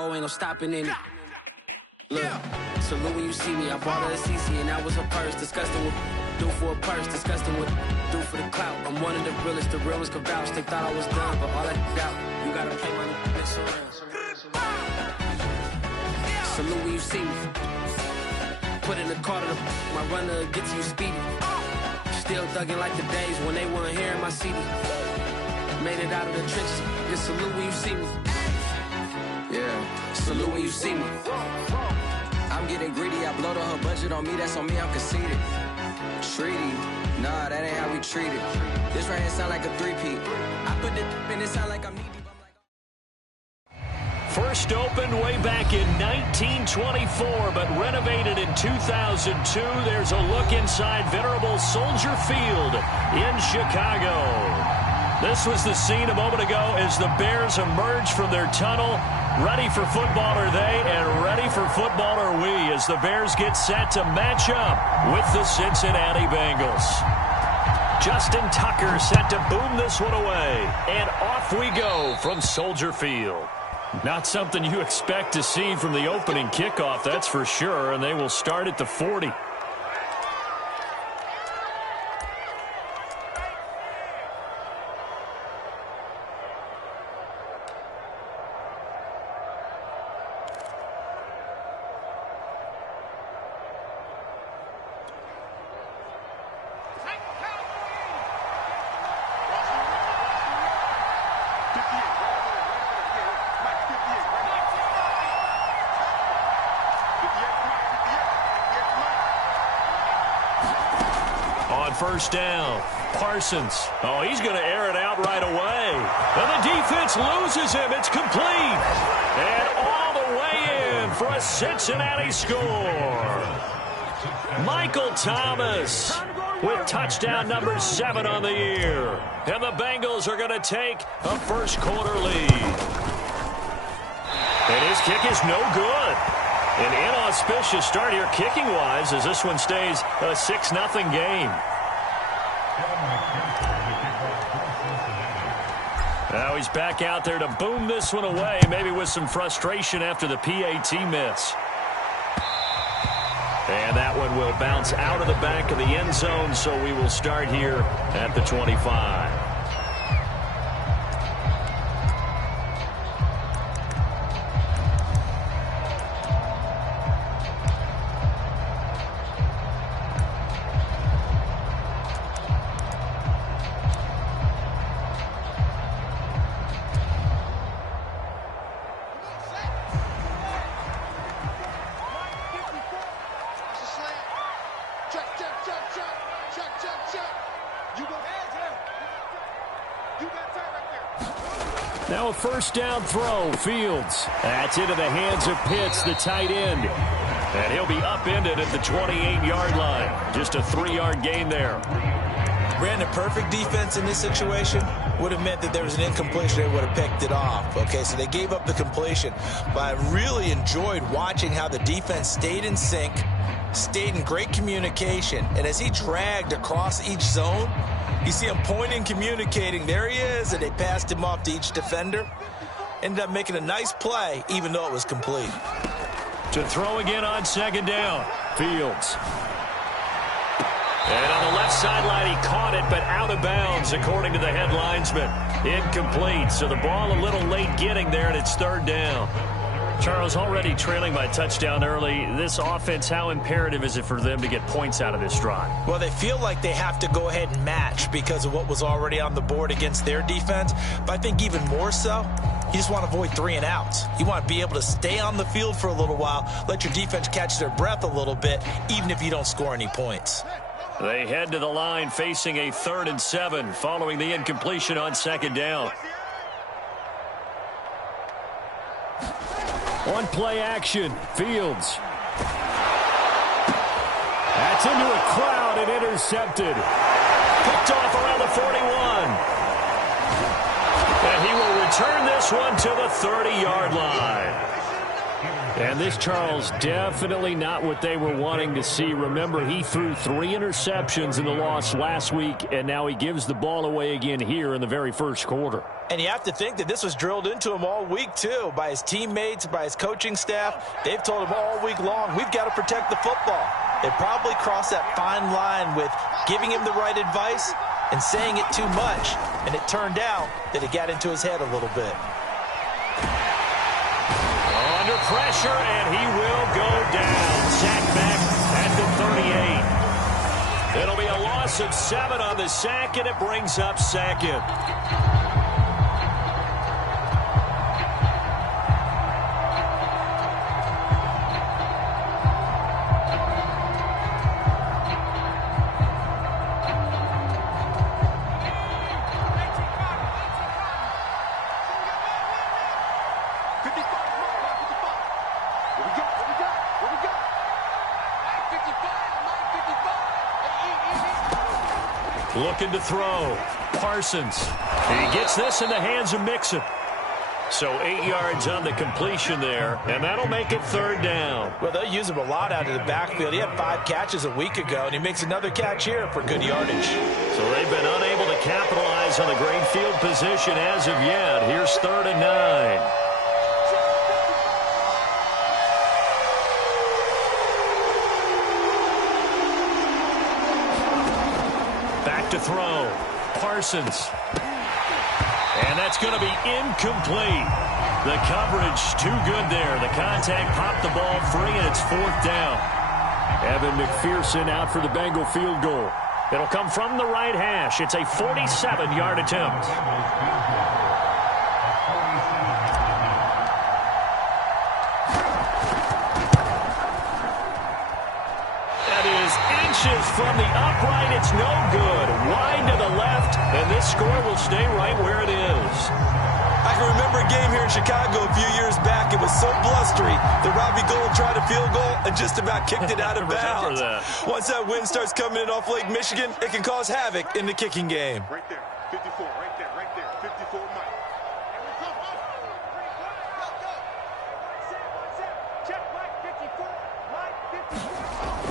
go, ain't no stopping in it. Look, salute when you see me. I bought her a CC and that was her purse. Disgusting what do for a purse. Disgusting what do for the clout. I'm one of the realest. The real ones can vouch. They thought I was done, but all that out. You gotta pay my next around. Salute when you see me. Put in the car to my runner get to you speedy. Still thugging like the days when they weren't here in my CD. Made it out of the trenches. Just salute when you see me. Yeah, salute when you see me. I'm getting greedy, I blowed on her budget on me, that's on me, I'm conceited. Treaty, nah, that ain't how we treat it. This right here sound like a three-peat. I put it in, it sound like I'm knee deep. First opened way back in 1924, but renovated in 2002. There's a look inside venerable Soldier Field in Chicago. This was the scene a moment ago as the Bears emerged from their tunnel. Ready for football are they, and ready for football are we as the Bears get set to match up with the Cincinnati Bengals. Justin Tucker set to boom this one away, and off we go from Soldier Field. Not something you expect to see from the opening kickoff, that's for sure, and they will start at the 40. First down. Parsons. Oh, he's going to air it out right away. And the defense loses him. It's complete. And all the way in for a Cincinnati score. Michael Thomas with touchdown number 7 on the year. And the Bengals are going to take a first quarter lead. And his kick is no good. An inauspicious start here kicking-wise as this one stays a 6-0 game. Now he's back out there to boom this one away, maybe with some frustration after the PAT miss. And that one will bounce out of the back of the end zone, so we will start here at the 25. Now a first down throw, Fields. That's into the hands of Pitts, the tight end. And he'll be upended at the 28-yard line. Just a 3-yard gain there. Brandon, perfect defense in this situation would have meant that there was an incompletion. They would have picked it off. Okay, so they gave up the completion. But I really enjoyed watching how the defense stayed in sync, stayed in great communication. And as he dragged across each zone, you see him pointing, communicating. There he is, and they passed him off to each defender. Ended up making a nice play, even though it was complete. To throw again on second down, Fields. And on the left sideline, he caught it, but out of bounds, according to the head linesman. Incomplete, so the ball a little late getting there, and it's third down. Charles, already trailing by touchdown early. This offense, how imperative is it for them to get points out of this drive? Well, they feel like they have to go ahead and match because of what was already on the board against their defense. But I think even more so, you just want to avoid 3 and outs. You want to be able to stay on the field for a little while, let your defense catch their breath a little bit, even if you don't score any points. They head to the line facing a 3rd and 7 following the incompletion on second down. On play action, Fields. That's into a crowd and intercepted. Picked off around the 41. And he will return this one to the 30-yard line. And this, Charles, definitely not what they were wanting to see. Remember, he threw 3 interceptions in the loss last week, and now he gives the ball away again here in the very first quarter. And you have to think that this was drilled into him all week, too, by his teammates, by his coaching staff. They've told him all week long, we've got to protect the football. They probably crossed that fine line with giving him the right advice and saying it too much, and it turned out that it got into his head a little bit. Under pressure, and he will go down. Sack back at the 38. It'll be a loss of 7 on the sack, and it brings up second. Looking to throw. Parsons. He gets this in the hands of Mixon. So 8 yards on the completion there, and that'll make it 3rd down. Well, they'll use him a lot out of the backfield. He had 5 catches a week ago, and he makes another catch here for good yardage. So they've been unable to capitalize on the great field position as of yet. Here's 3rd and 9. To throw. Parsons. And that's going to be incomplete. The coverage too good there. The contact popped the ball free, and it's 4th down. Evan McPherson out for the Bengal field goal. It'll come from the right hash. It's a 47-yard attempt. From the upright, it's no good. Wide to the left, and this score will stay right where it is. I can remember a game here in Chicago a few years back. It was so blustery that Robbie Gould tried a field goal and just about kicked it out of bounds. Once that wind starts coming in off Lake Michigan, it can cause havoc in the kicking game. Right there, 54, right there, 54, Mike.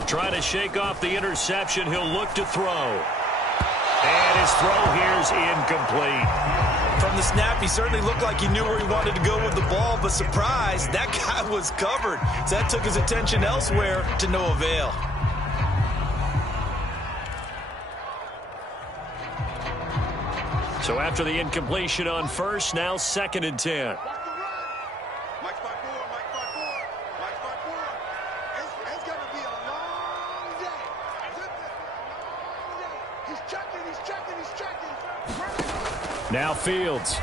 Trying to shake off the interception. He'll look to throw. And his throw here's incomplete. From the snap, he certainly looked like he knew where he wanted to go with the ball, but surprise, that guy was covered. So that took his attention elsewhere to no avail. So after the incompletion on first, now 2nd and 10. Now Fields.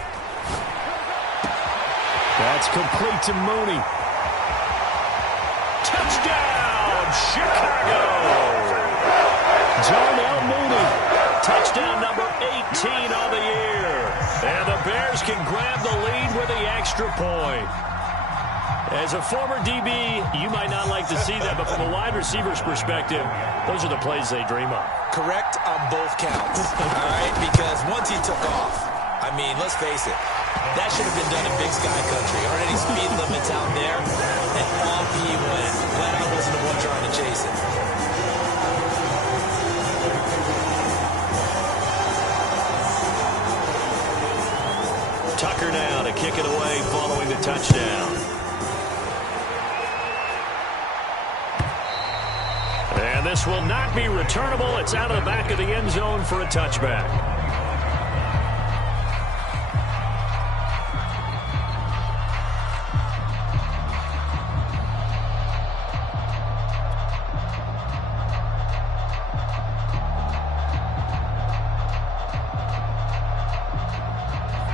That's complete to Mooney. Touchdown, Chicago! Darnell Mooney. Touchdown number 18 on the year. And the Bears can grab the lead with the extra point. As a former DB, you might not like to see that, but from a wide receiver's perspective, those are the plays they dream of. Correct on both counts, all right? Because once he took off, I mean, let's face it, that should have been done in Big Sky Country. Aren't any speed limits out there? And off he went. Glad I wasn't the one trying to chase it. Tucker now to kick it away following the touchdown. And this will not be returnable. It's out of the back of the end zone for a touchback.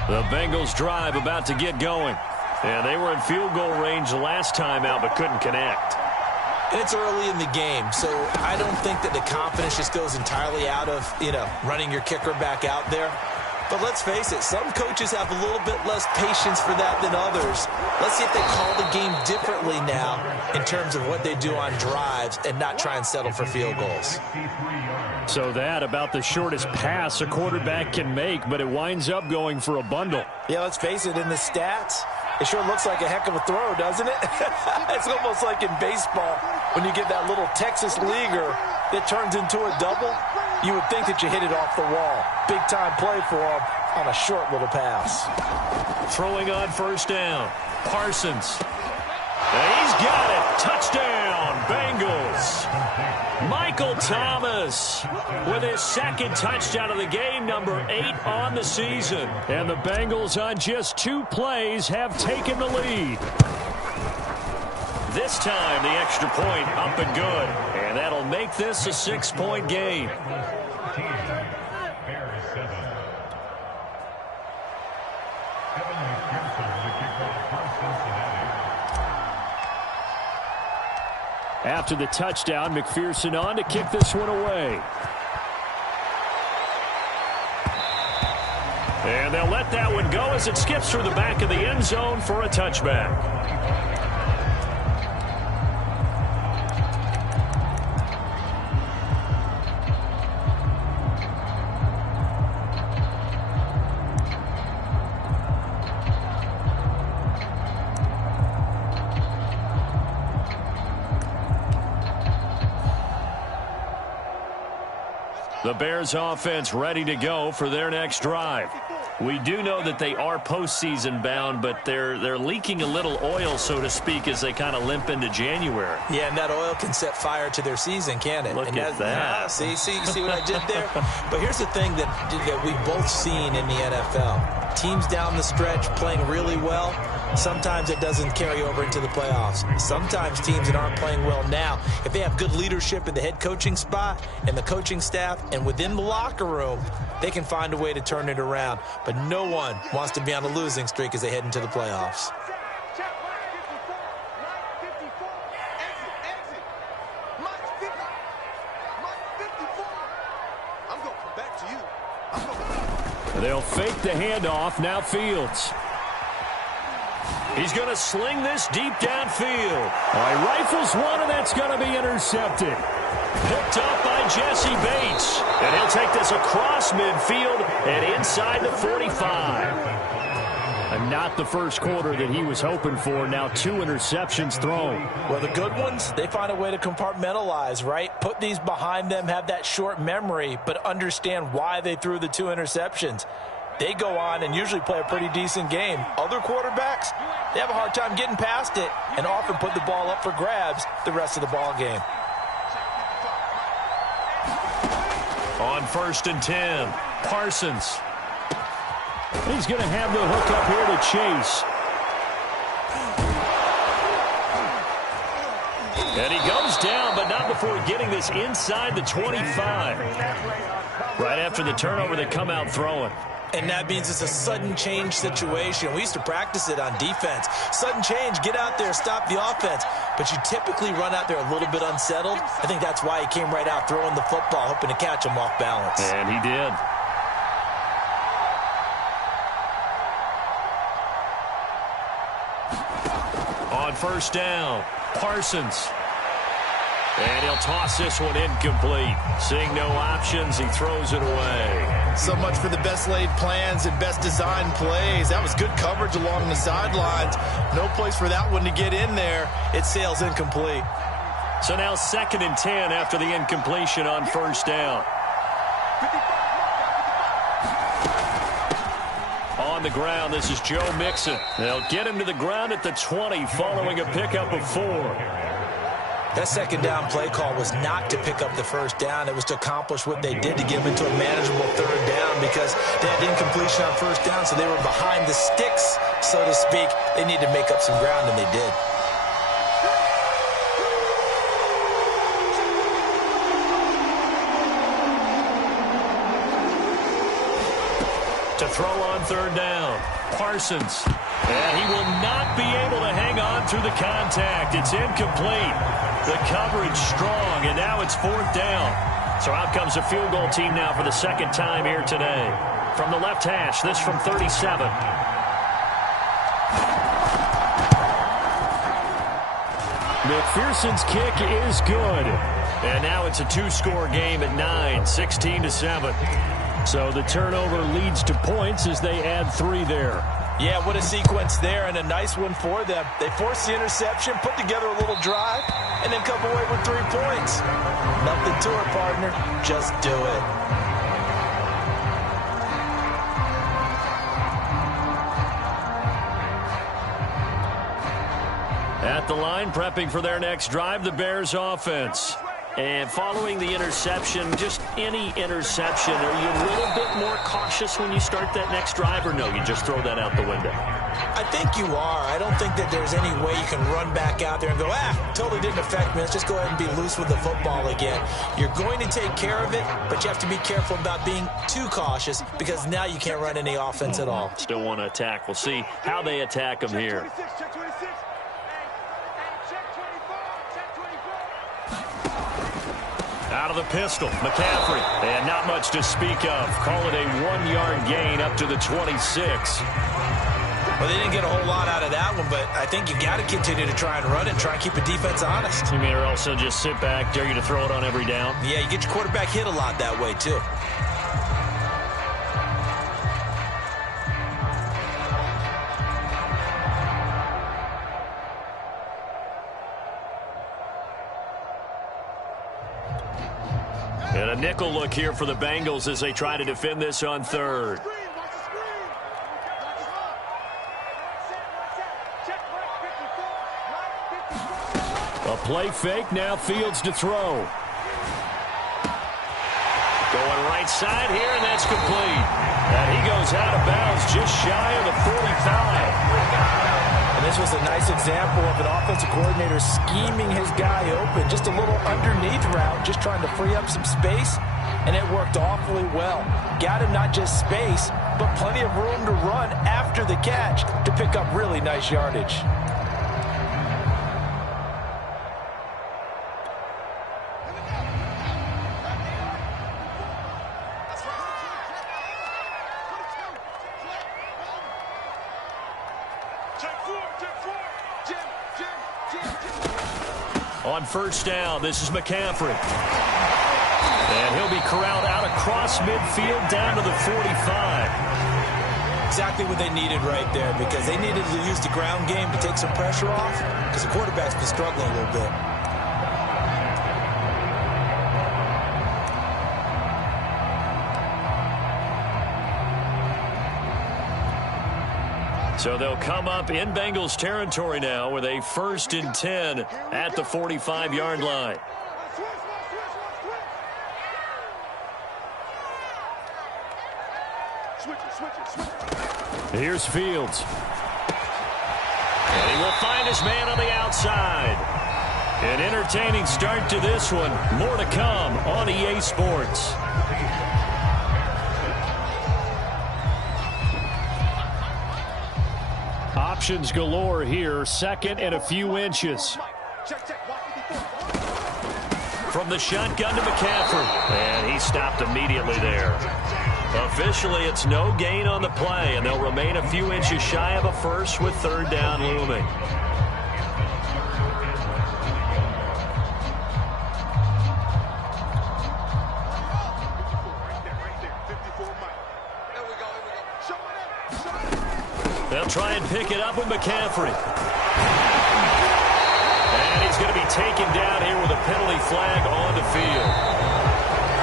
The Bengals drive about to get going. And they were in field goal range last time out but couldn't connect. And it's early in the game, so I don't think that the confidence just goes entirely out of, running your kicker back out there. But let's face it, some coaches have a little bit less patience for that than others. Let's see if they call the game differently now in terms of what they do on drives and not try and settle for field goals. So that about the shortest pass a quarterback can make, but it winds up going for a bundle. Yeah, let's face it, in the stats, It sure looks like a heck of a throw, doesn't it? It's almost like in baseball when you get that little Texas leaguer that turns into a double. You would think that you hit it off the wall. Big-time play for him on a short little pass. Throwing on first down. Parsons. He's got it. Touchdown, Bengals. Michael Thomas with his second touchdown of the game, number 8 on the season. And the Bengals on just 2 plays have taken the lead. This time the extra point up and good. And that'll make this a 6-point game. After the touchdown, McPherson on to kick this one away. And they'll let that one go as it skips through the back of the end zone for a touchback. The Bears offense ready to go for their next drive. We do know that they are postseason bound, but they're leaking a little oil, so to speak, as they kind of limp into January. Yeah, and that oil can set fire to their season, can't it? Look at that. See what I did there? But here's the thing that we've both seen in the NFL. Teams down the stretch playing really well. Sometimes it doesn't carry over into the playoffs. Sometimes teams that aren't playing well now, if they have good leadership in the head coaching spot and the coaching staff and within the locker room, they can find a way to turn it around. But no one wants to be on a losing streak as they head into the playoffs. They'll fake the handoff. Now Fields. He's going to sling this deep downfield. He rifles one, and that's going to be intercepted. Picked up by Jesse Bates. And he'll take this across midfield and inside the 45. And not the first quarter that he was hoping for. Now 2 interceptions thrown. Well, the good ones, they find a way to compartmentalize, right? Put these behind them, have that short memory, but understand why they threw the 2 interceptions. They go on and usually play a pretty decent game. Other quarterbacks, they have a hard time getting past it and often put the ball up for grabs the rest of the ball game. On 1st and 10, Parsons. He's going to have the hook up here to Chase. And he goes down, but not before getting this inside the 25. Right after the turnover, they come out throwing. And that means it's a sudden change situation. We used to practice it on defense. Sudden change, get out there, stop the offense. But you typically run out there a little bit unsettled. I think that's why he came right out throwing the football, hoping to catch him off balance. And he did. On 1st down, Parsons. And he'll toss this one incomplete. Seeing no options, he throws it away. So much for the best laid plans and best designed plays. That was good coverage along the sidelines. No place for that one to get in there. It sails incomplete. So now 2nd and 10 after the incompletion on 1st down. On the ground, this is Joe Mixon. They'll get him to the ground at the 20 following a pickup of 4. That 2nd down play call was not to pick up the 1st down. It was to accomplish what they did to get them into a manageable 3rd down because they had incompletion on 1st down, so they were behind the sticks, so to speak. They needed to make up some ground, and they did. To throw on 3rd down, Parsons. And he will not be able to hang on through the contact. It's incomplete. The coverage strong, and now it's 4th down. So out comes a field goal team now for the 2nd time here today. From the left hash, this from 37. McPherson's kick is good. And now it's a 2-score game at 9, 16-7. So the turnover leads to points as they add 3 there. Yeah, what a sequence there, and a nice one for them. They forced the interception, put together a little drive, and then come away with 3 points. Nothing to it, partner. Just do it. At the line, prepping for their next drive, the Bears offense. And following the interception, just any interception, are you a little bit more cautious when you start that next drive, or no, you just throw that out the window? I think you are. I don't think that there's any way you can run back out there and go, totally didn't affect me. Let's just go ahead and be loose with the football again. You're going to take care of it, but you have to be careful about being too cautious because now you can't run any offense at all. Still want to attack. We'll see how they attack them here. Out of the pistol, McCaffrey. And not much to speak of. Call it a 1-yard gain up to the 26. Well, they didn't get a whole lot out of that one, but I think you got to continue to try and run it and try and keep the defense honest. You mean, or also just sit back, dare you to throw it on every down? Yeah, you get your quarterback hit a lot that way, too. And a nickel look here for the Bengals as they try to defend this on third. A play fake, now Fields to throw. Going right side here, and that's complete. And he goes out of bounds just shy of the 45. And this was a nice example of an offensive coordinator scheming his guy open. Just a little underneath route, just trying to free up some space, and it worked awfully well. Got him not just space, but plenty of room to run after the catch to pick up really nice yardage. On first down, this is McCaffrey. And he'll be corralled out across midfield down to the 45. Exactly what they needed right there, because they needed to use the ground game to take some pressure off, because the quarterback's been struggling a little bit. So they'll come up in Bengals territory now with a 1st and 10 at the 45-yard line. Here's Fields. And he will find his man on the outside. An entertaining start to this one. More to come on EA Sports. Options galore here. 2nd and a few inches. From the shotgun to McCaffrey. And he stopped immediately there. Officially, it's no gain on the play, and they'll remain a few inches shy of a first with 3rd down looming. They'll try and pick it up with McCaffrey. And he's going to be taken down here with a penalty flag on the field.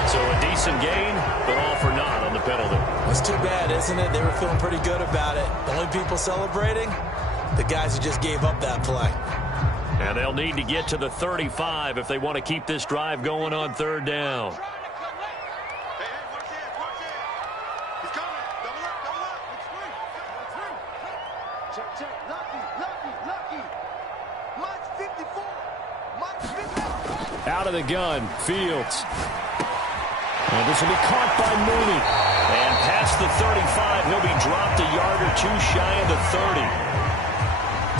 So a decent gain, but all for naught on the penalty. That's too bad, isn't it? They were feeling pretty good about it. The only people celebrating, the guys who just gave up that play. And they'll need to get to the 35 if they want to keep this drive going on 3rd down. Out of the gun, Fields. And this will be caught by Mooney. And past the 35, he'll be dropped a yard or 2 shy of the 30.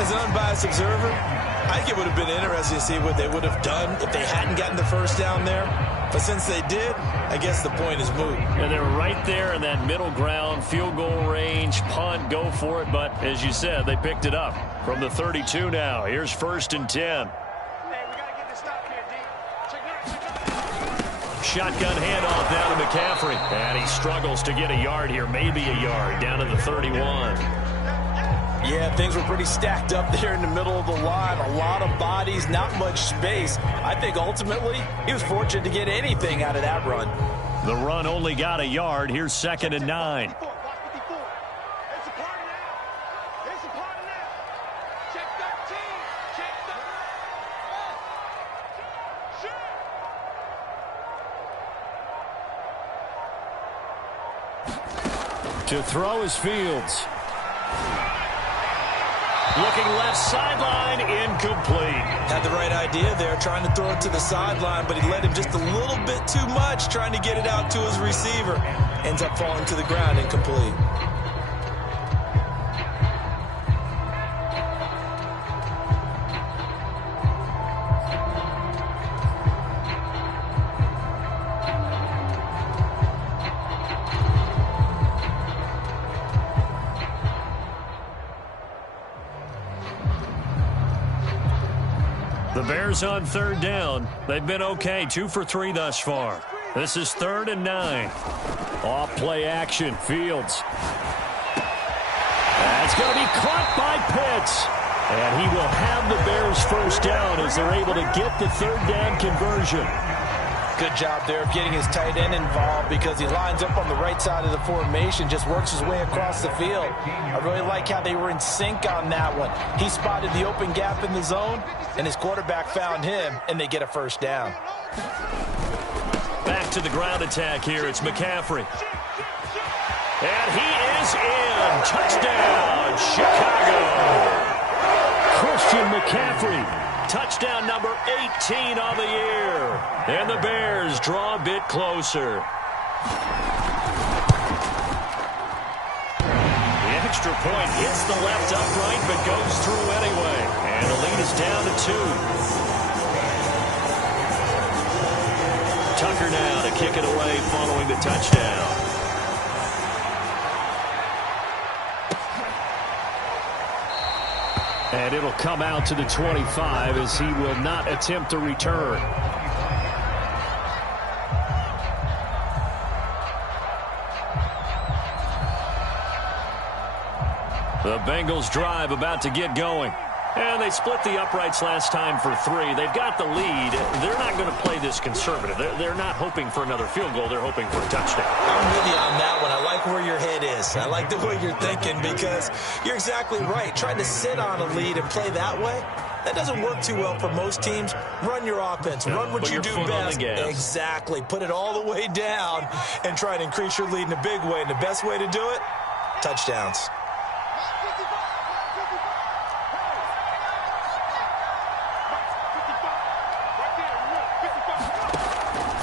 As an unbiased observer, I think it would have been interesting to see what they would have done if they hadn't gotten the 1st down there. But since they did, I guess the point is moot. And they're right there in that middle ground, field goal range, punt, go for it. But as you said, they picked it up from the 32 now. Here's 1st and 10. Shotgun handoff down to McCaffrey. And he struggles to get a yard here, maybe a yard, down to the 31. Yeah, things were pretty stacked up there in the middle of the line. A lot of bodies, not much space. I think ultimately he was fortunate to get anything out of that run. The run only got a yard. Here's 2nd and 9. To throw is Fields. Looking left sideline, incomplete. Had the right idea there, trying to throw it to the sideline, but he led him just a little bit too much, trying to get it out to his receiver. Ends up falling to the ground, incomplete. The Bears on 3rd down. They've been okay, 2 for 3 thus far. This is 3rd and 9. Off play action, Fields. That's going to be caught by Pitts. And he will have the Bears first down as they're able to get the 3rd down conversion. Good job there of getting his tight end involved because he lines up on the right side of the formation, just works his way across the field. I really like how they were in sync on that one. He spotted the open gap in the zone, and his quarterback found him, and they get a first down. Back to the ground attack here. It's McCaffrey. And he is in. Touchdown, Chicago. Christian McCaffrey. Touchdown number 18 on the year. And the Bears draw a bit closer. The extra point hits the left upright but goes through anyway. And the lead is down to 2. Tucker now to kick it away following the touchdown. And it'll come out to the 25 as he will not attempt to return. The Bengals drive about to get going. And they split the uprights last time for 3. They've got the lead. They're not going to play this conservative. They're not hoping for another field goal. They're hoping for a touchdown. I'm with you on that one. I like where your head is. I like the way you're thinking because you're exactly right. Trying to sit on a lead and play that way, that doesn't work too well for most teams. Run your offense. Run what you do best. Exactly. Put it all the way down and try to increase your lead in a big way. And the best way to do it, touchdowns.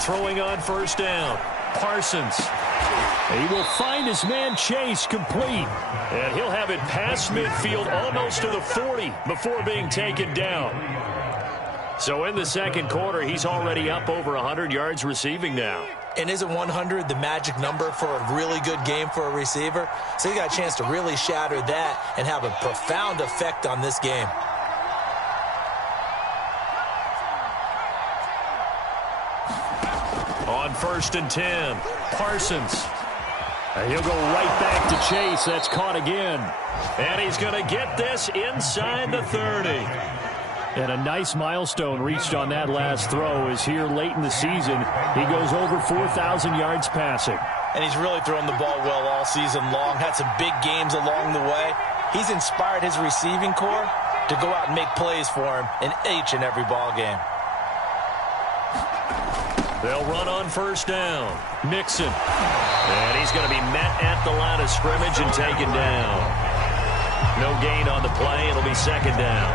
Throwing on first down. Parsons. He will find his man Chase complete. And he'll have it past midfield almost to the 40 before being taken down. So in the second quarter, he's already up over 100 yards receiving now. And isn't 100 the magic number for a really good game for a receiver? So he got a chance to really shatter that and have a profound effect on this game. On 1st and 10, Parsons. And he'll go right back to Chase. That's caught again. And he's going to get this inside the 30. And a nice milestone reached on that last throw is here late in the season. He goes over 4,000 yards passing. And he's really thrown the ball well all season long. Had some big games along the way. He's inspired his receiving corps to go out and make plays for him in each and every ball game. They'll run on first down. Mixon. And he's going to be met at the line of scrimmage and taken down. No gain on the play. It'll be second down.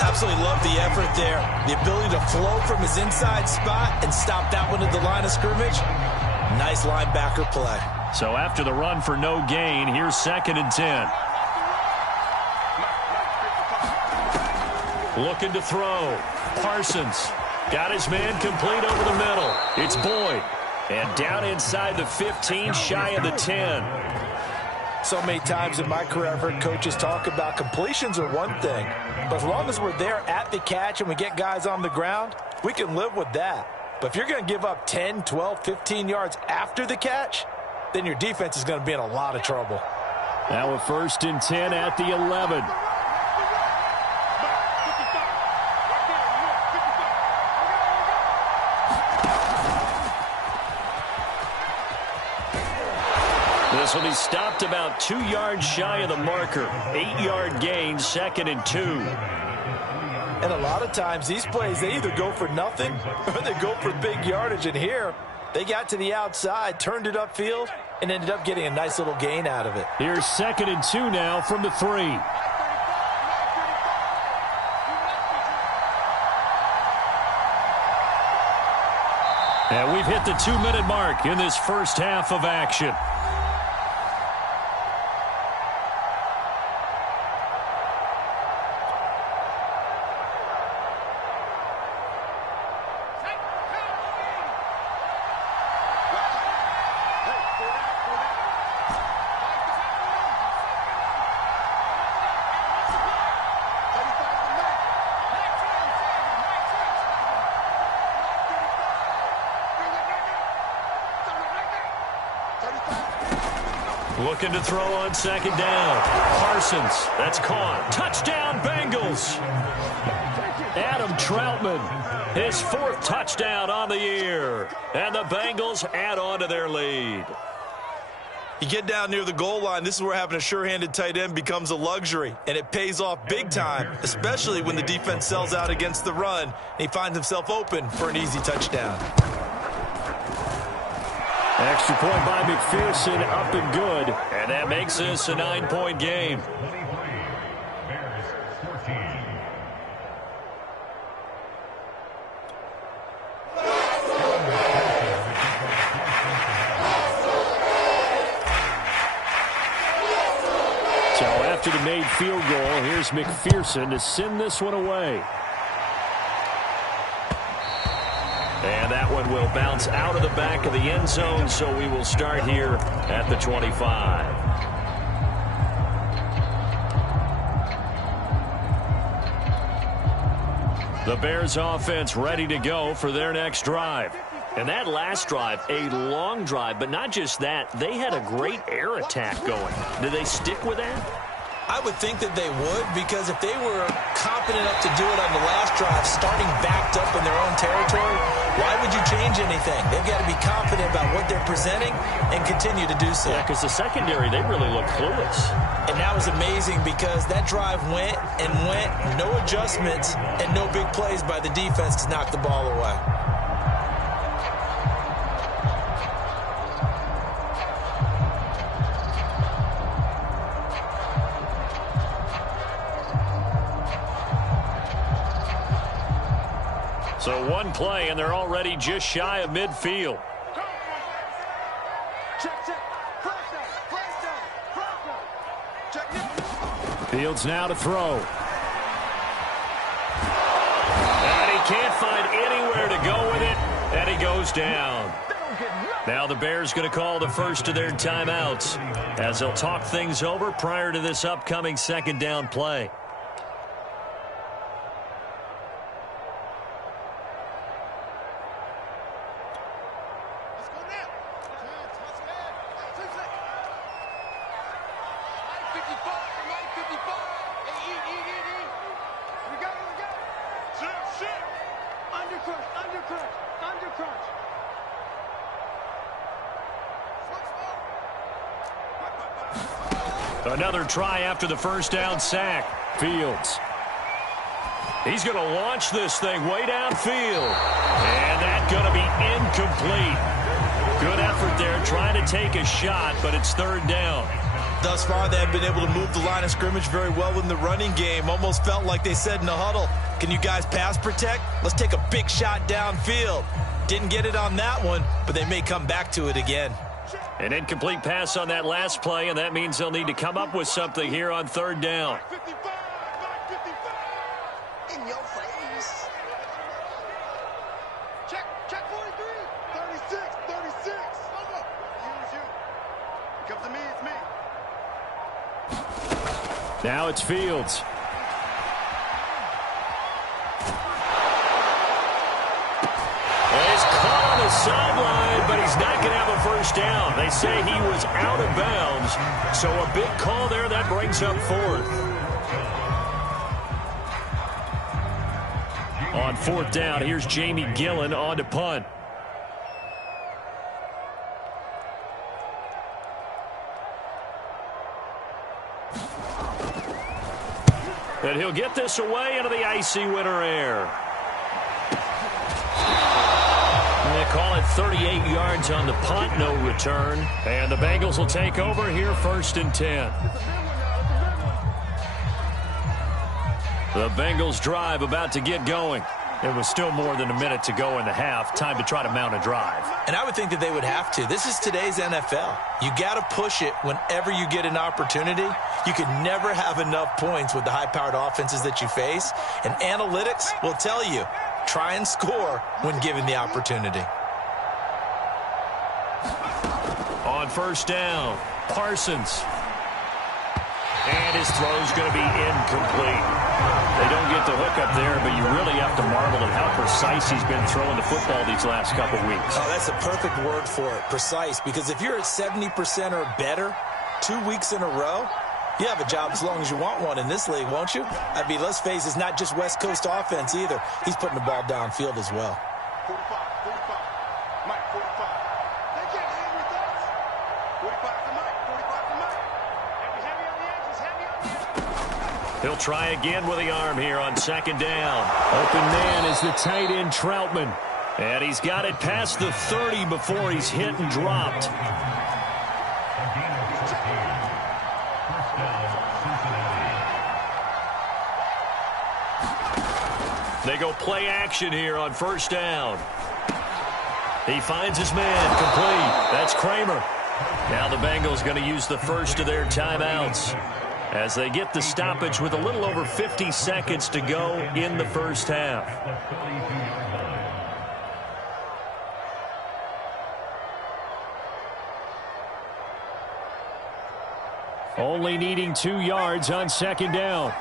Absolutely love the effort there. The ability to flow from his inside spot and stop that one at the line of scrimmage. Nice linebacker play. So after the run for no gain, here's 2nd and 10. Looking to throw. Parsons. Got his man complete over the middle. It's Boyd. And down inside the 15, shy of the 10. So many times in my career, I've heard coaches talk about completions are one thing. But as long as we're there at the catch and we get guys on the ground, we can live with that. But if you're going to give up 10, 12, 15 yards after the catch, then your defense is going to be in a lot of trouble. Now a 1st and 10 at the 11. This will be stopped about 2 yards shy of the marker. 8-yard gain, 2nd and 2. And a lot of times these plays, they either go for nothing or they go for big yardage. And here, they got to the outside, turned it upfield, and ended up getting a nice little gain out of it. Here's 2nd and 2 now from the 3. And we've hit the 2-minute mark in this first half of action. Looking to throw on 2nd down. Parsons, that's caught. Touchdown, Bengals. Adam Troutman, his 4th touchdown on the year. And the Bengals add on to their lead. You get down near the goal line, this is where having a sure-handed tight end becomes a luxury, and it pays off big time, especially when the defense sells out against the run, and he finds himself open for an easy touchdown. Extra point by McPherson, up and good. And that makes this a 9-point game. So after the made field goal, here's McPherson to send this one away. And that one will bounce out of the back of the end zone, so we will start here at the 25. The Bears offense ready to go for their next drive. And that last drive, a long drive, but not just that, they had a great air attack going. Did they stick with that? I would think that they would, because if they were confident enough to do it on the last drive, starting backed up in their own territory, why would you change anything? They've got to be confident about what they're presenting and continue to do so. Yeah, because the secondary, they really look clueless. And that was amazing because that drive went and went, no adjustments, and no big plays by the defense to knock the ball away. So one play, and they're already just shy of midfield. Fields now to throw. And he can't find anywhere to go with it, and he goes down. Now the Bears going to call the first of their timeouts as they'll talk things over prior to this upcoming 2nd down play. Another try after the first down sack. Fields. He's going to launch this thing way downfield. And that's going to be incomplete. Good effort there trying to take a shot, but it's 3rd down. Thus far, they have been able to move the line of scrimmage very well in the running game. Almost felt like they said in the huddle, can you guys pass protect? Let's take a big shot downfield. Didn't get it on that one, but they may come back to it again. An incomplete pass on that last play, and that means they'll need to come up with something here on 3rd down. In your face. Check 43. 36. Use you. Comes to me, it's me. Now it's Fields. He's caught on the sideline, but he's he's not going to have a first down. They say he was out of bounds. So a big call there. That brings up fourth. On fourth down, here's Jamie Gillen on to punt. And he'll get this away into the icy winter air. They call it 38 yards on the punt, no return. And the Bengals will take over here, 1st and 10. The Bengals drive about to get going. It was still more than a minute to go in the half. Time to try to mount a drive. And I would think that they would have to. This is today's NFL. You got to push it whenever you get an opportunity. You can never have enough points with the high-powered offenses that you face. And analytics will tell you, try and score when given the opportunity. On first down, Parsons. And his throw's going to be incomplete. They don't get the hook up there, but you really have to marvel at how precise he's been throwing the football these last couple weeks. Oh, that's a perfect word for it, precise, because if you're at 70% or better 2 weeks in a row, you have a job as long as you want one in this league, won't you? I mean, let's face it, it's not just West Coast offense either. He's putting the ball downfield as well. 45, Mike, 45. They can't hang with us. 45 to Mike, 45 to Mike. Heavy on the edges, heavy on the edges. He'll try again with the arm here on 2nd down. Open man is the tight end Troutman. And he's got it past the 30 before he's hit and dropped. They go play action here on 1st down. He finds his man, complete. That's Kramer. Now the Bengals going to use the first of their timeouts as they get the stoppage with a little over 50 seconds to go in the first half. Only needing 2 yards on 2nd down.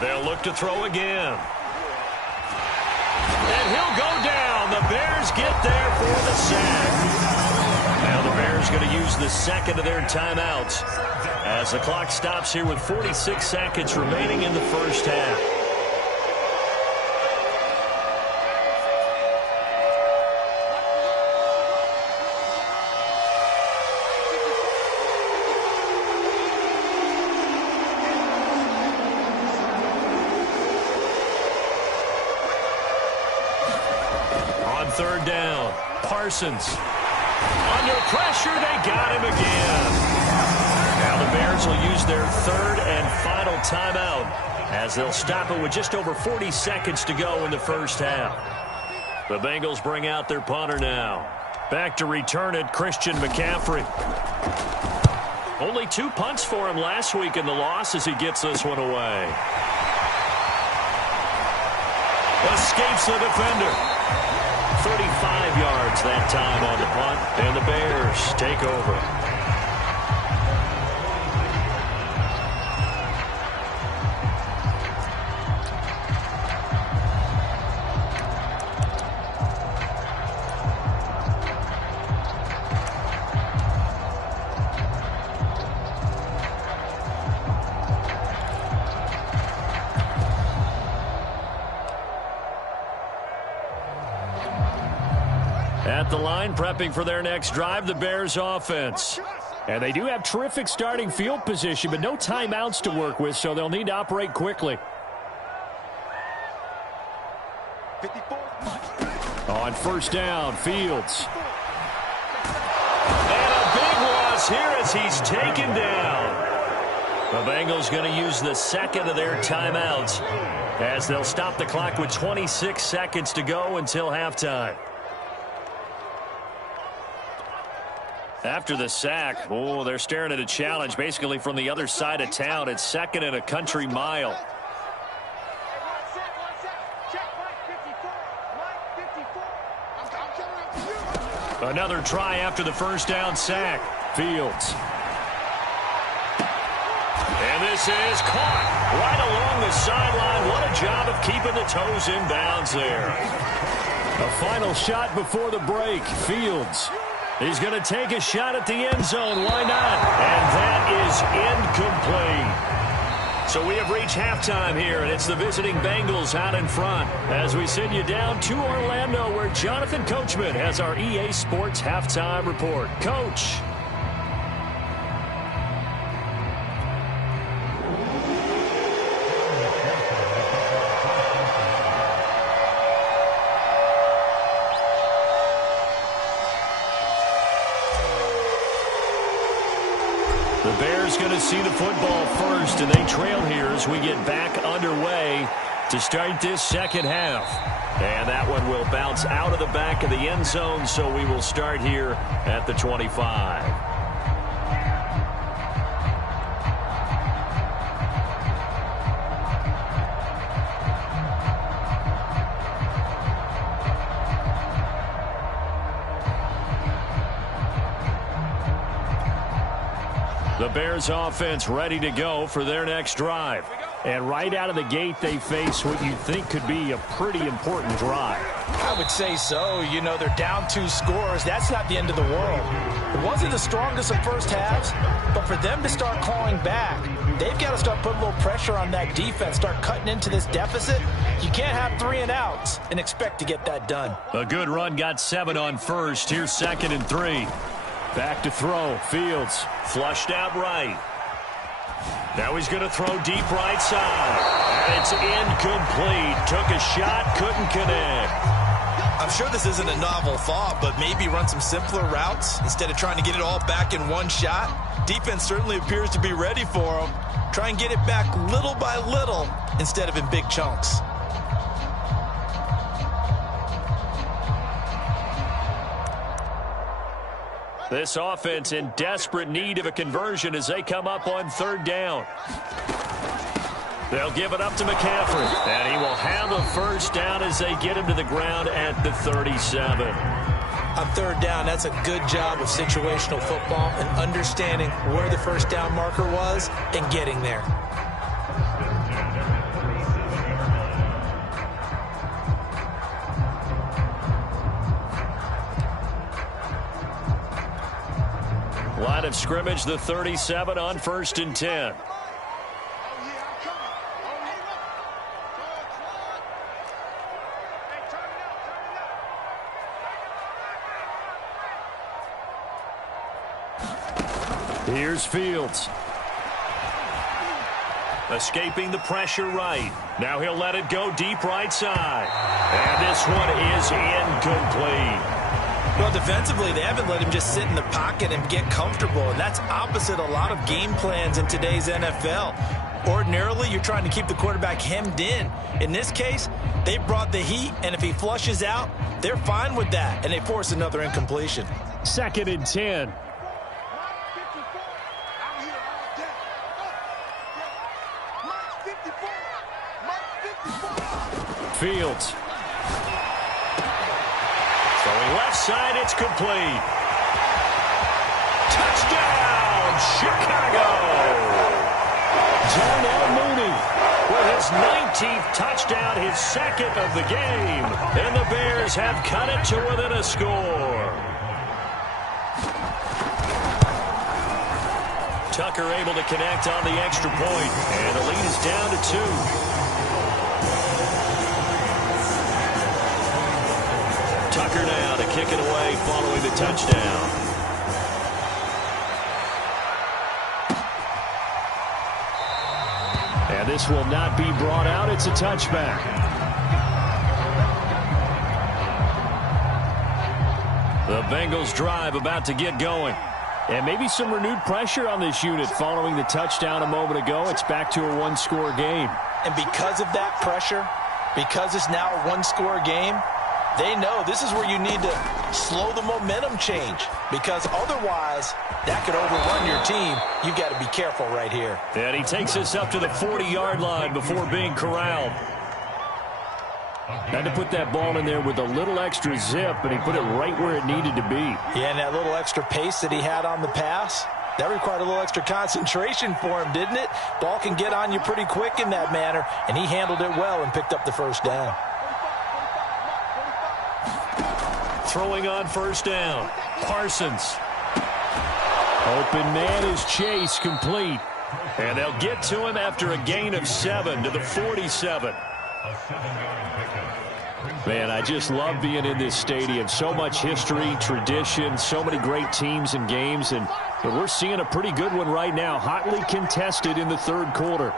They'll look to throw again. And he'll go down. The Bears get there for the sack. Now the Bears going to use the second of their timeouts as the clock stops here with 46 seconds remaining in the first half. On 3rd down, Parsons. Under pressure, they got him again. Now the Bears will use their 3rd and final timeout as they'll stop it with just over 40 seconds to go in the first half. The Bengals bring out their punter now. Back to return it, Christian McCaffrey. Only 2 punts for him last week in the loss as he gets this one away. Escapes the defender. 35 yards that time on the punt, and the Bears take over. At the line, prepping for their next drive, the Bears offense. And they do have terrific starting field position, but no timeouts to work with, so they'll need to operate quickly. On 1st down, Fields. And a big loss here as he's taken down. The Bengals going to use the second of their timeouts as they'll stop the clock with 26 seconds to go until halftime. After the sack, they're staring at a challenge basically from the other side of town. It's 2nd and a country mile. Another try after the first down sack. Fields. And this is caught right along the sideline. What a job of keeping the toes in bounds there. A final shot before the break. Fields. He's going to take a shot at the end zone. Why not? And that is incomplete. So we have reached halftime here, and it's the visiting Bengals out in front as we send you down to Orlando, where Jonathan Coachman has our EA Sports Halftime Report. Coach. The Bears going to see the football first, and they trail here as we get back underway to start this second half. And that one will bounce out of the back of the end zone, so we will start here at the 25. The Bears offense ready to go for their next drive. And right out of the gate, they face what you think could be a pretty important drive. I would say so. You know, they're down 2 scores. That's not the end of the world. It wasn't the strongest of first halves, but for them to start clawing back, they've got to start putting a little pressure on that defense, start cutting into this deficit. You can't have 3 and outs and expect to get that done. A good run got 7 on first. Here's 2nd and 3. Back to throw. Fields flushed out right. Now he's going to throw deep right side. And it's incomplete. Took a shot, couldn't connect. I'm sure this isn't a novel thought, but maybe run some simpler routes instead of trying to get it all back in one shot. Defense certainly appears to be ready for him. Try and get it back little by little instead of in big chunks. This offense in desperate need of a conversion as they come up on 3rd down. They'll give it up to McCaffrey, and he will have a first down as they get him to the ground at the 37. On 3rd down, that's a good job of situational football and understanding where the first down marker was and getting there. Line of scrimmage, the 37 on 1st and 10. Here's Fields. Escaping the pressure right. Now he'll let it go deep right side. And this one is incomplete. Well, defensively, they haven't let him just sit in the pocket and get comfortable, and that's opposite a lot of game plans in today's NFL. Ordinarily, you're trying to keep the quarterback hemmed in. In this case, they brought the heat, and if he flushes out, they're fine with that, and they force another incompletion. 2nd and 10. Fields. Throwing left side, it's complete. Touchdown, Chicago! Darnell Mooney with his 19th touchdown, his 2nd of the game. And the Bears have cut it to within a score. Tucker able to connect on the extra point, and the lead is down to 2. Tucker now to kick it away following the touchdown. And this will not be brought out. It's a touchback. The Bengals drive about to get going. And maybe some renewed pressure on this unit following the touchdown a moment ago. It's back to a 1-score game. And because of that pressure, because it's now a 1-score game, they know this is where you need to slow the momentum change, because otherwise that could overrun your team. You've got to be careful right here. And he takes us up to the 40-yard line before being corralled. Had to put that ball in there with a little extra zip, and he put it right where it needed to be. Yeah, and that little extra pace that he had on the pass, that required a little extra concentration for him, didn't it? Ball can get on you pretty quick in that manner, and he handled it well and picked up the first down. Throwing on first down, Parsons. Open man is Chase, complete. And they'll get to him after a gain of 7 to the 47. Man, I just love being in this stadium. So much history, tradition, so many great teams and games. And we're seeing a pretty good one right now, hotly contested in the third quarter.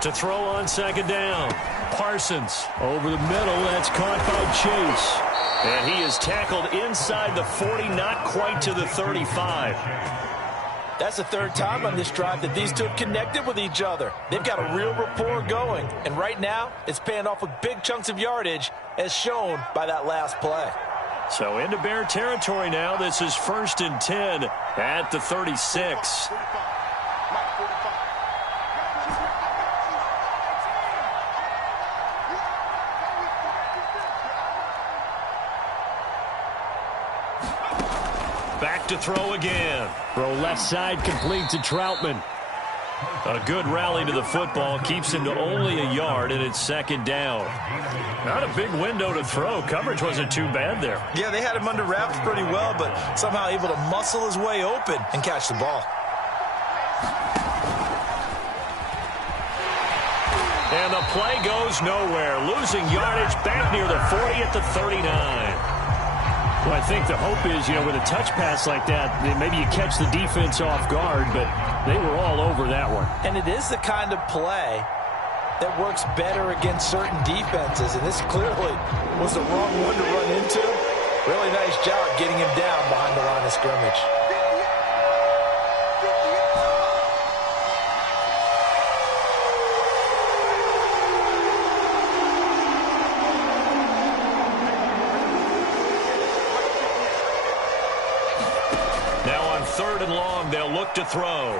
To throw on second down, Parsons over the middle. That's caught by Chase. And he is tackled inside the 40, not quite to the 35. That's the third time on this drive that these two have connected with each other. They've got a real rapport going. And right now, it's paying off with big chunks of yardage, as shown by that last play. So into Bear territory now. This is 1st and 10 at the 36. Back to throw again. Throw left side, complete to Troutman. A good rally to the football, keeps him to only a yard, and it's second down. Not a big window to throw. Coverage wasn't too bad there. Yeah, they had him under wraps pretty well, but somehow able to muscle his way open and catch the ball. And the play goes nowhere. Losing yardage back near the 40 at the 39. Well, I think the hope is, with a touch pass like that, maybe you catch the defense off guard, but they were all over that one. And it is the kind of play that works better against certain defenses, and this clearly was the wrong one to run into. Really nice job getting him down behind the line of scrimmage. Third and long, they'll look to throw.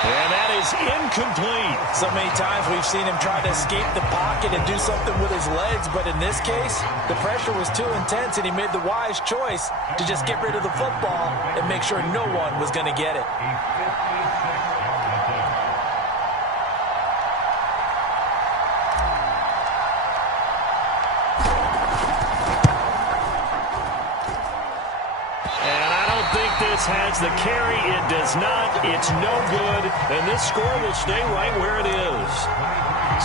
And that is incomplete. So many times we've seen him try to escape the pocket and do something with his legs, but in this case, the pressure was too intense, and he made the wise choice to just get rid of the football and make sure no one was going to get it. This has the carry. It does not. It's no good. And this score will stay right where it is.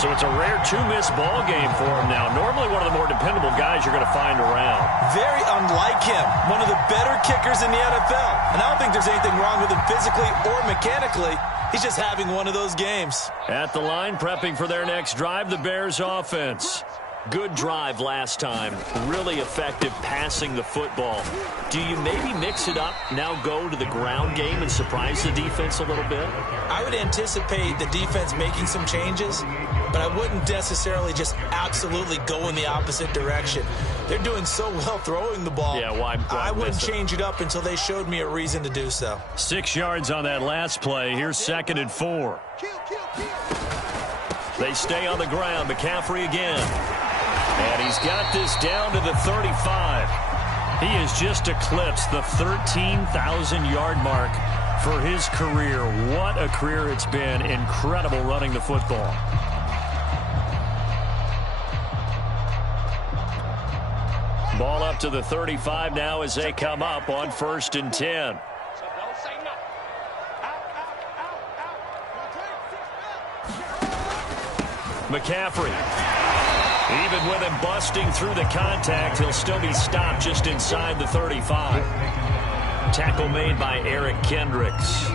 So it's a rare two-miss ball game for him now. Normally one of the more dependable guys you're going to find around. Very unlike him. One of the better kickers in the NFL. And I don't think there's anything wrong with him physically or mechanically. He's just having one of those games. At the line, prepping for their next drive, the Bears offense. Good drive last time. Really effective passing the football. Do you maybe mix it up, now go to the ground game and surprise the defense a little bit? I would anticipate the defense making some changes, but I wouldn't necessarily just absolutely go in the opposite direction. They're doing so well throwing the ball. Yeah, why I wouldn't change it up until they showed me a reason to do so. 6 yards on that last play. Here's 2nd and 4. They stay on the ground. McCaffrey again. And he's got this down to the 35. He has just eclipsed the 13,000-yard mark for his career. What a career it's been. Incredible running the football. Ball up to the 35 now as they come up on 1st and 10. McCaffrey. Even with him busting through the contact, he'll still be stopped just inside the 35. Tackle made by Eric Kendricks.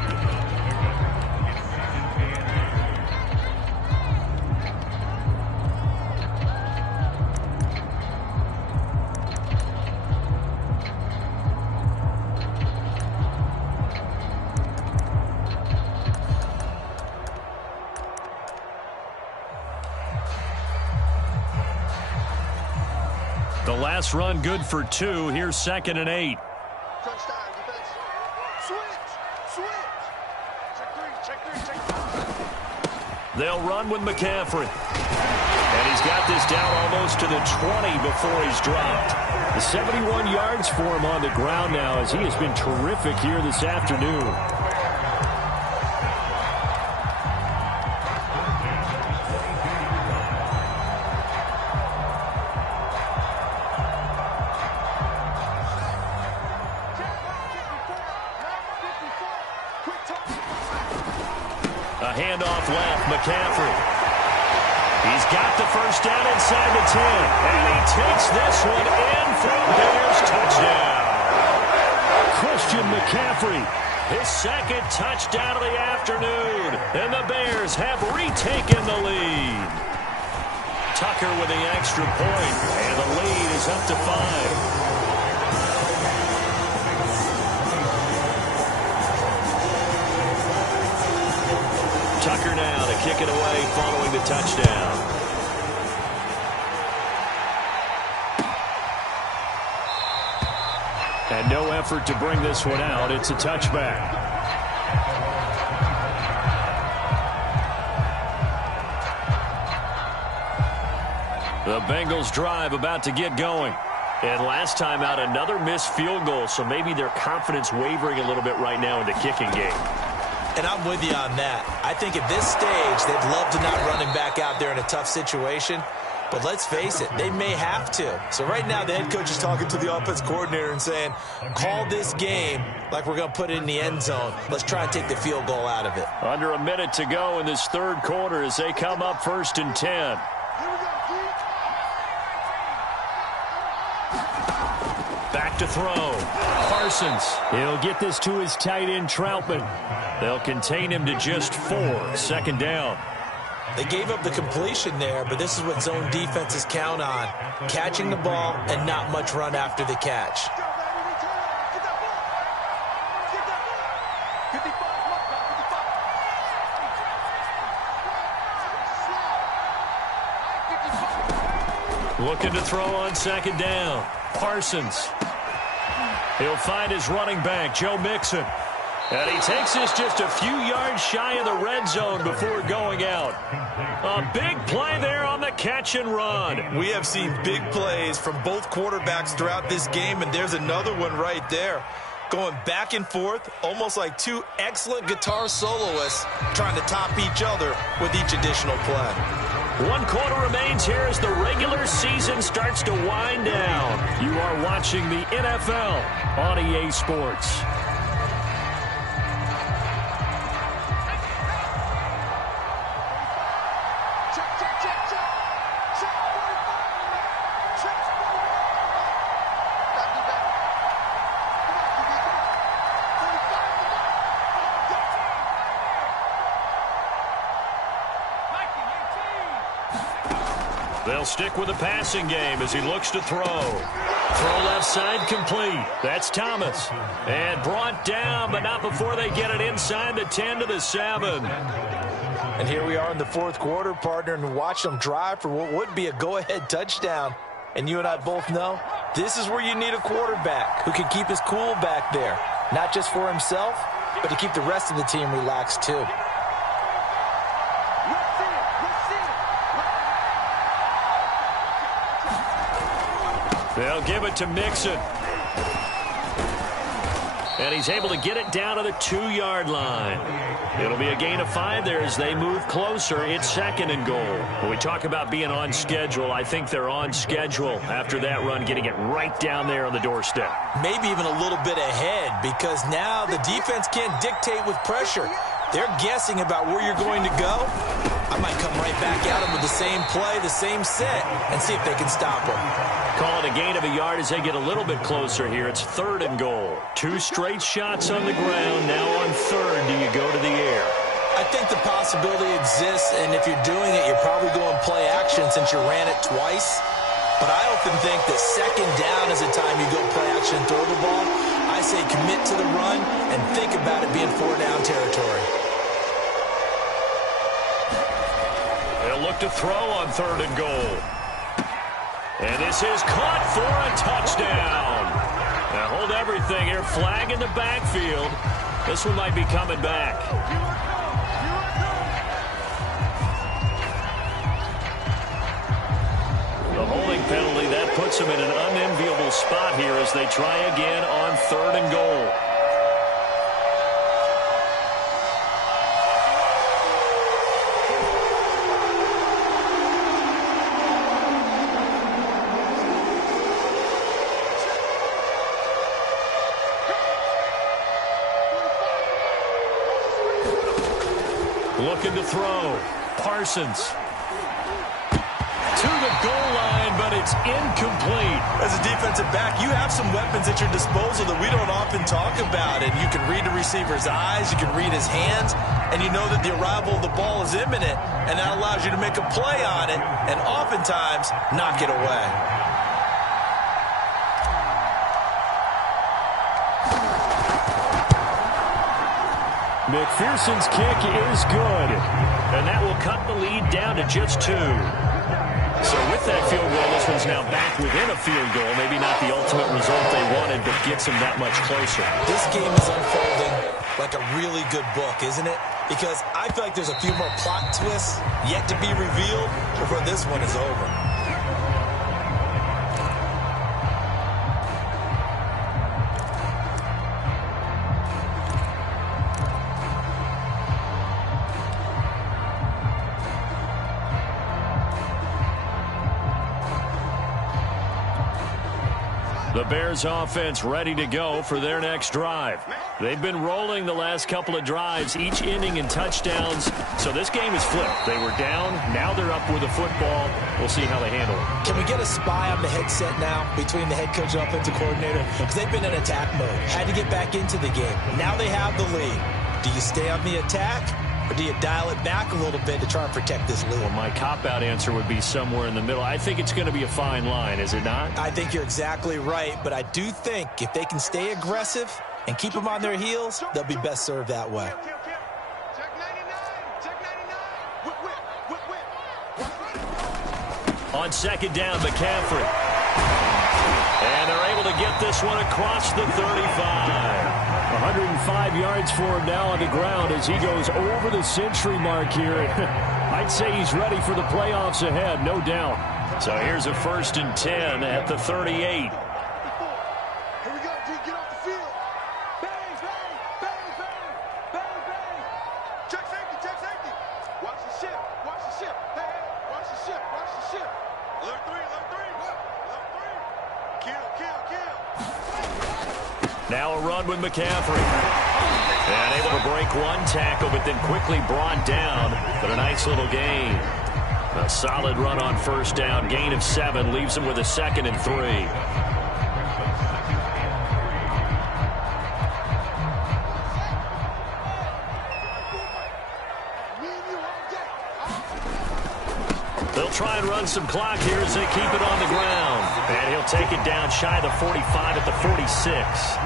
The last run good for 2. Here's 2nd and 8. Crunch time, defense. Switch. They'll run with McCaffrey. And he's got this down almost to the 20 before he's dropped. The 71 yards for him on the ground now as he has been terrific here this afternoon. A handoff left, McCaffrey. He's got the first down inside the 10, and he takes this one in for a Bears touchdown. Christian McCaffrey, his second touchdown of the afternoon, and the Bears have retaken the lead. Tucker with the extra point, and the lead is up to 5. Tucker now to kick it away following the touchdown. And no effort to bring this one out. It's a touchback. The Bengals drive about to get going. And last time out, another missed field goal, so maybe their confidence wavering a little bit right now in the kicking game. And I'm with you on that. I think at this stage, they'd love to not run him back out there in a tough situation. But let's face it, they may have to. So right now, the head coach is talking to the offense coordinator and saying, call this game like we're going to put it in the end zone. Let's try and take the field goal out of it. Under a minute to go in this third quarter as they come up 1st and 10. Back to throw. Parsons. He'll get this to his tight end, Troutman. They'll contain him to just 4. 2nd down. They gave up the completion there, but this is what zone defenses count on. Catching the ball and not much run after the catch. Looking to throw on 2nd down. Parsons. He'll find his running back, Joe Mixon. And he takes this just a few yards shy of the red zone before going out. A big play there on the catch and run. We have seen big plays from both quarterbacks throughout this game, and there's another one right there. Going back and forth, almost like two excellent guitar soloists trying to top each other with each additional play. 1 quarter remains here as the regular season starts to wind down. You are watching the NFL on EA Sports. They'll stick with the passing game as he looks to throw. Throw left side complete. That's Thomas. And brought down, but not before they get it inside the 10 to the 7. And here we are in the 4th quarter, partner, and watch them drive for what would be a go-ahead touchdown. And you and I both know this is where you need a quarterback who can keep his cool back there. Not just for himself, but to keep the rest of the team relaxed too. They'll give it to Mixon. And he's able to get it down to the 2-yard line. It'll be a gain of 5 there as they move closer. It's 2nd and goal. When we talk about being on schedule, I think they're on schedule after that run, getting it right down there on the doorstep. Maybe even a little bit ahead because now the defense can't dictate with pressure. They're guessing about where you're going to go. I might come right back at them with the same play, the same set, and see if they can stop them. Call it a gain of a yard as they get a little bit closer here. It's 3rd and goal. 2 straight shots on the ground. Now on 3rd, do you go to the air? I think the possibility exists, and if you're doing it, you're probably going play action since you ran it twice. But I often think that 2nd down is the time you go play action and throw the ball. I say commit to the run and think about it being 4-down territory. They'll look to throw on 3rd and goal. And this is caught for a touchdown. Now hold everything here. Flag in the backfield. This one might be coming back. puts them in an unenviable spot here as they try again on 3rd and goal. Looking to throw. Parsons. To the goal line, but it's incomplete. As a defensive back, you have some weapons at your disposal that we don't often talk about. And you can read the receiver's eyes, you can read his hands, and you know that the arrival of the ball is imminent, and that allows you to make a play on it and oftentimes knock it away. McPherson's kick is good, and that will cut the lead down to just 2. So with that field goal, this one's now back within a field goal. Maybe not the ultimate result they wanted, but gets them that much closer. This game is unfolding like a really good book, isn't it? Because I feel like there's a few more plot twists yet to be revealed before this one is over. The Bears offense ready to go for their next drive. They've been rolling the last couple of drives, each ending in touchdowns. So this game is flipped. They were down. Now they're up with the football. We'll see how they handle it. Can we get a spy on the headset now between the head coach and offensive coordinator? Because they've been in attack mode. Had to get back into the game. Now they have the lead. Do you stay on the attack? Or do you dial it back a little bit to try and protect this lead? Well, my cop-out answer would be somewhere in the middle. I think it's going to be a fine line, is it not? I think you're exactly right, but I do think if they can stay aggressive and keep them on their heels, they'll be best served that way. On 2nd down, McCaffrey. And they're able to get this one across the 35. 105 yards for him now on the ground as he goes over the century mark here. I'd say he's ready for the playoffs ahead, no doubt. So here's a 1st and 10 at the 38. Here we go, D. Get off the field. Bang, bang, bang, bang, bang, bang. Check safety, check safety. Watch the ship, watch the ship. Hey, hey, watch the ship, watch the ship. Alert 3, alert 3. Alert 3. Kill, kill, kill. Now a run with McCaffrey. And able to break one tackle, but then quickly brought down. But a nice little gain. A solid run on 1st down. Gain of 7 leaves him with a 2nd and 3. They'll try and run some clock here as they keep it on the ground. And he'll take it down shy of the 45 at the 46.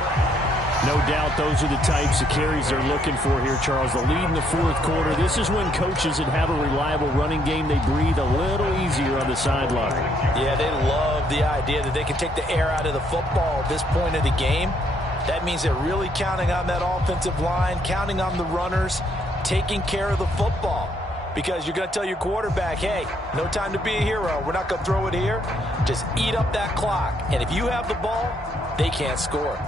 No doubt those are the types of carries they're looking for here, Charles. The lead in the 4th quarter. This is when coaches that have a reliable running game, they breathe a little easier on the sideline. Yeah, they love the idea that they can take the air out of the football at this point of the game. That means they're really counting on that offensive line, counting on the runners, taking care of the football. Because you're going to tell your quarterback, hey, no time to be a hero. We're not going to throw it here. Just eat up that clock. And if you have the ball, they can't score.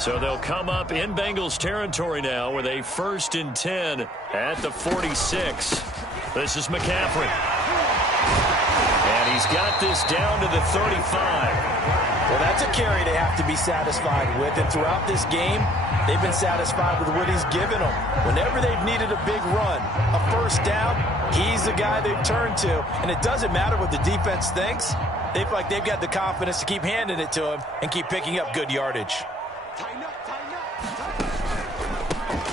So they'll come up in Bengals territory now with a 1st and 10 at the 46. This is McCaffrey. And he's got this down to the 35. Well, that's a carry they have to be satisfied with. And throughout this game, they've been satisfied with what he's given them. Whenever they've needed a big run, a 1st down, he's the guy they've turned to. And it doesn't matter what the defense thinks. They feel like they've got the confidence to keep handing it to him and keep picking up good yardage.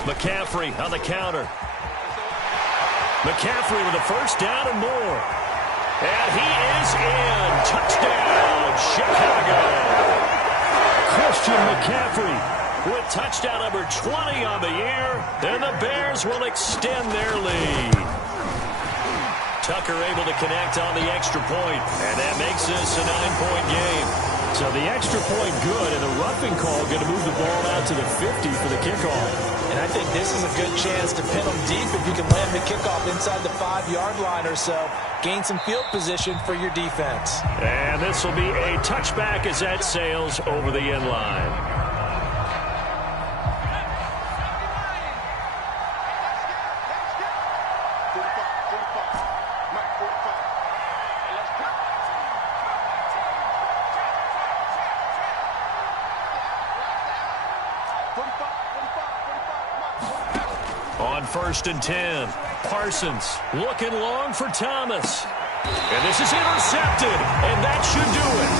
McCaffrey on the counter. McCaffrey with a 1st down and more. And he is in. Touchdown, Chicago. Christian McCaffrey with touchdown number 20 on the year. And the Bears will extend their lead. Tucker able to connect on the extra point. And that makes this a 9-point game. So the extra point good, and the roughing call going to move the ball out to the 50 for the kickoff. And I think this is a good chance to pin them deep if you can land the kickoff inside the 5-yard line or so. Gain some field position for your defense. And this will be a touchback as that sails over the end line. On 1st and 10, Parsons looking long for Thomas. And this is intercepted, and that should do it.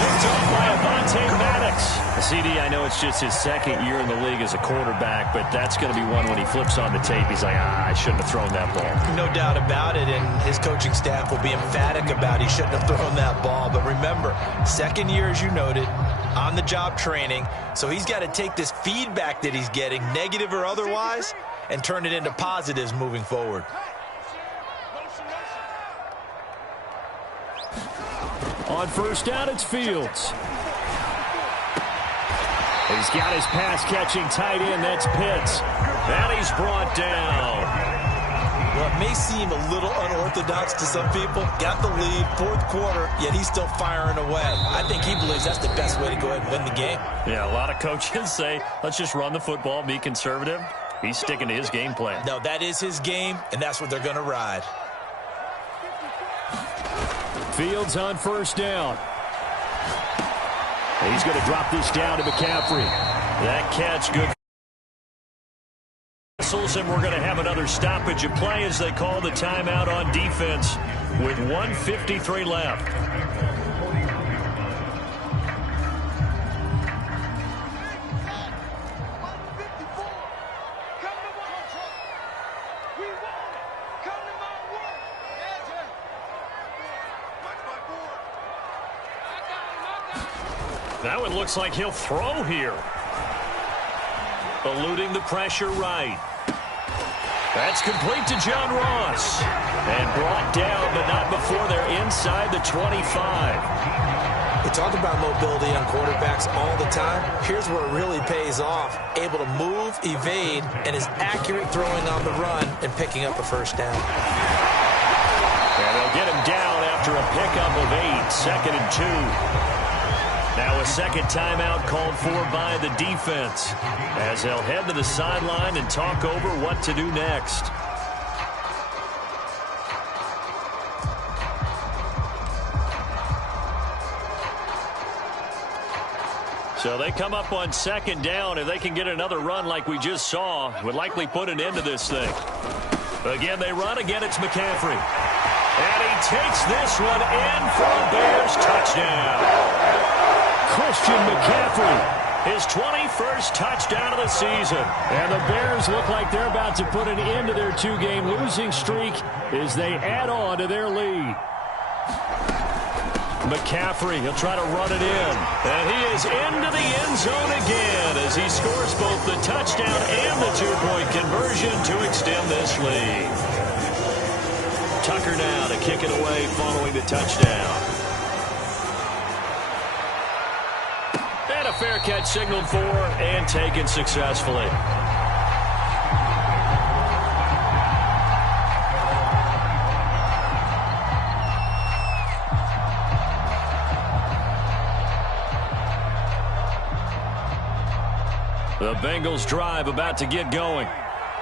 Picked up by Avonte Maddox. CD, I know it's just his second year in the league as a quarterback, but that's going to be one when he flips on the tape. He's like, I shouldn't have thrown that ball. No doubt about it, and his coaching staff will be emphatic about he shouldn't have thrown that ball. But remember, second year, as you noted, on-the-job training, so he's got to take this feedback that he's getting, negative or otherwise, and turn it into positives moving forward. On 1st down, it's Fields. He's got his pass-catching tight end. That's Pitts. And he's brought down. Well, it may seem a little unorthodox to some people. Got the lead, 4th quarter, yet he's still firing away. I think he believes that's the best way to go ahead and win the game. Yeah, a lot of coaches say, let's just run the football, be conservative. He's sticking to his game plan. No, that is his game, and that's what they're going to ride. Fields on 1st down. He's going to drop this down to McCaffrey. That catch good. And we're going to have another stoppage of play as they call the timeout on defense with 1:53 left. Now it looks like he'll throw here. Eluding the pressure right. That's complete to John Ross. And brought down, but not before they're inside the 25. We talk about mobility on quarterbacks all the time. Here's where it really pays off. Able to move, evade, and is accurate throwing on the run and picking up a 1st down. And they'll get him down after a pickup of 8, 2nd and 2. Now a second timeout called for by the defense as they'll head to the sideline and talk over what to do next. So they come up on 2nd down. If they can get another run like we just saw, would likely put an end to this thing. Again, they run. Again, it's McCaffrey. And he takes this one in for a Bears touchdown. Christian McCaffrey, his 21st touchdown of the season. And the Bears look like they're about to put an end to their 2-game losing streak as they add on to their lead. McCaffrey, he'll try to run it in. And he is into the end zone again as he scores both the touchdown and the 2-point conversion to extend this lead. Tucker now to kick it away following the touchdown. And a fair catch signaled for and taken successfully. The Bengals drive about to get going.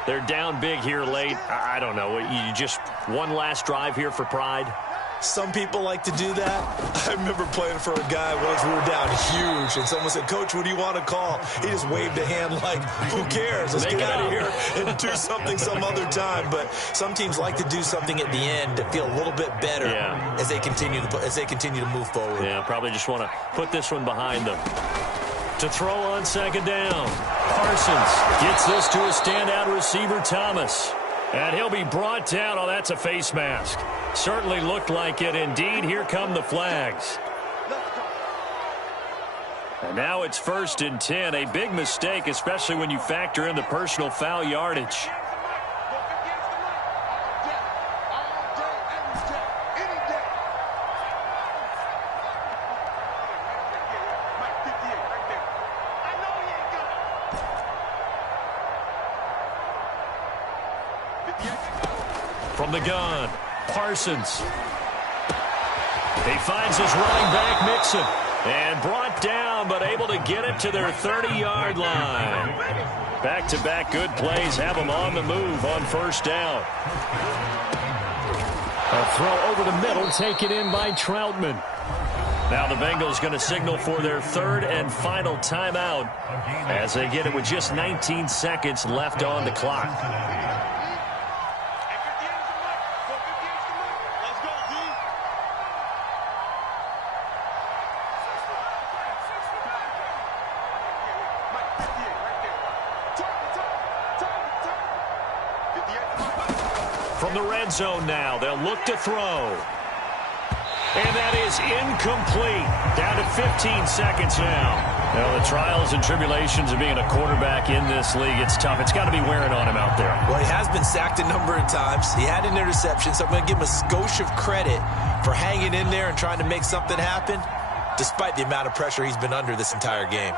They're down big here late. I don't know. You just one last drive here for pride? Some people like to do that. I remember playing for a guy once. We were down huge, and someone said, "Coach, what do you want to call?" He just waved a hand like, "Who cares? Let's get out of here and do something some other time." But some teams like to do something at the end to feel a little bit better as they continue to move forward. Yeah, probably just want to put this one behind them. To throw on 2nd down, Parsons gets this to a standout receiver, Thomas. And he'll be brought down. Oh, that's a face mask. Certainly looked like it. Indeed, here come the flags. And now it's 1st and 10. A big mistake, especially when you factor in the personal foul yardage. From the gun, Parsons. He finds his running back, Mixon. And brought down, but able to get it to their 30-yard line. Back-to-back good plays have them on the move on first down. A throw over the middle, taken in by Troutman. Now the Bengals going to signal for their third and final timeout as they get it with just 19 seconds left on the clock. From the red zone now, they'll look to throw. And that is incomplete. Down to 15 seconds now. Now, the trials and tribulations of being a quarterback in this league, it's tough. It's got to be wearing on him out there. Well, he has been sacked a number of times. He had an interception, so I'm going to give him a skosh of credit for hanging in there and trying to make something happen, despite the amount of pressure he's been under this entire game.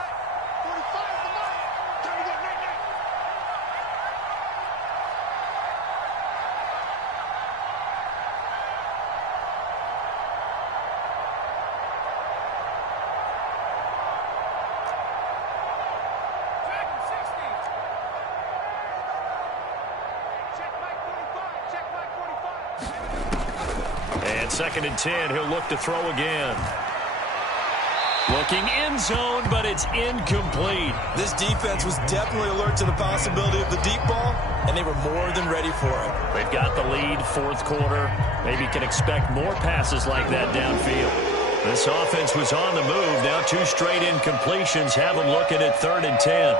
Second and 10, he'll look to throw again. Looking end zone, but it's incomplete. This defense was definitely alert to the possibility of the deep ball, and they were more than ready for it. They've got the lead, fourth quarter. Maybe can expect more passes like that downfield. This offense was on the move. Now two straight incompletions have them looking at third and 10.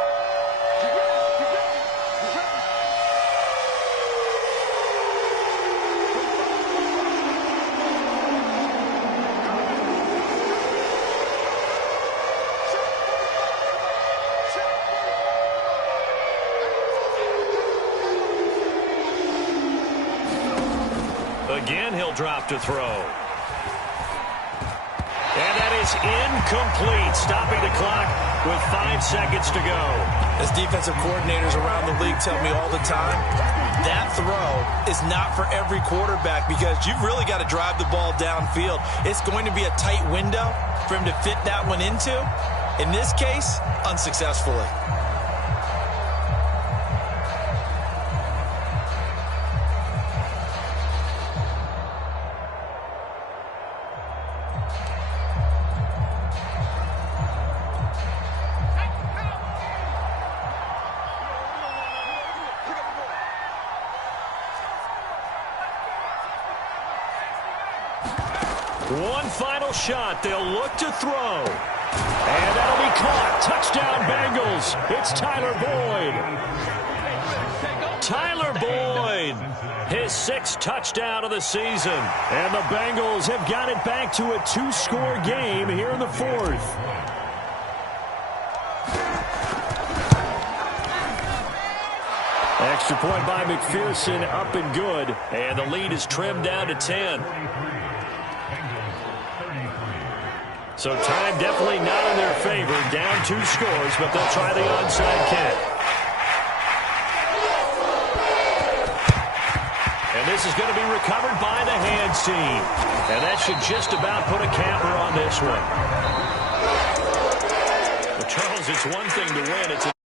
Again, he'll drop to throw. And that is incomplete, stopping the clock with 5 seconds to go. As defensive coordinators around the league tell me all the time, that throw is not for every quarterback because you've really got to drive the ball downfield. It's going to be a tight window for him to fit that one into. In this case, unsuccessfully. One final shot. They'll look to throw. And that'll be caught. Touchdown, Bengals. It's Tyler Boyd. Tyler Boyd, his 6th touchdown of the season. And the Bengals have got it back to a 2-score game here in the 4th. Extra point by McPherson, up and good. And the lead is trimmed down to 10. So time definitely not in their favor. Down 2 scores, but they'll try the onside kick. And this is going to be recovered by the hands team. And that should just about put a capper on this one. Well, Charles, it's one thing to win. It's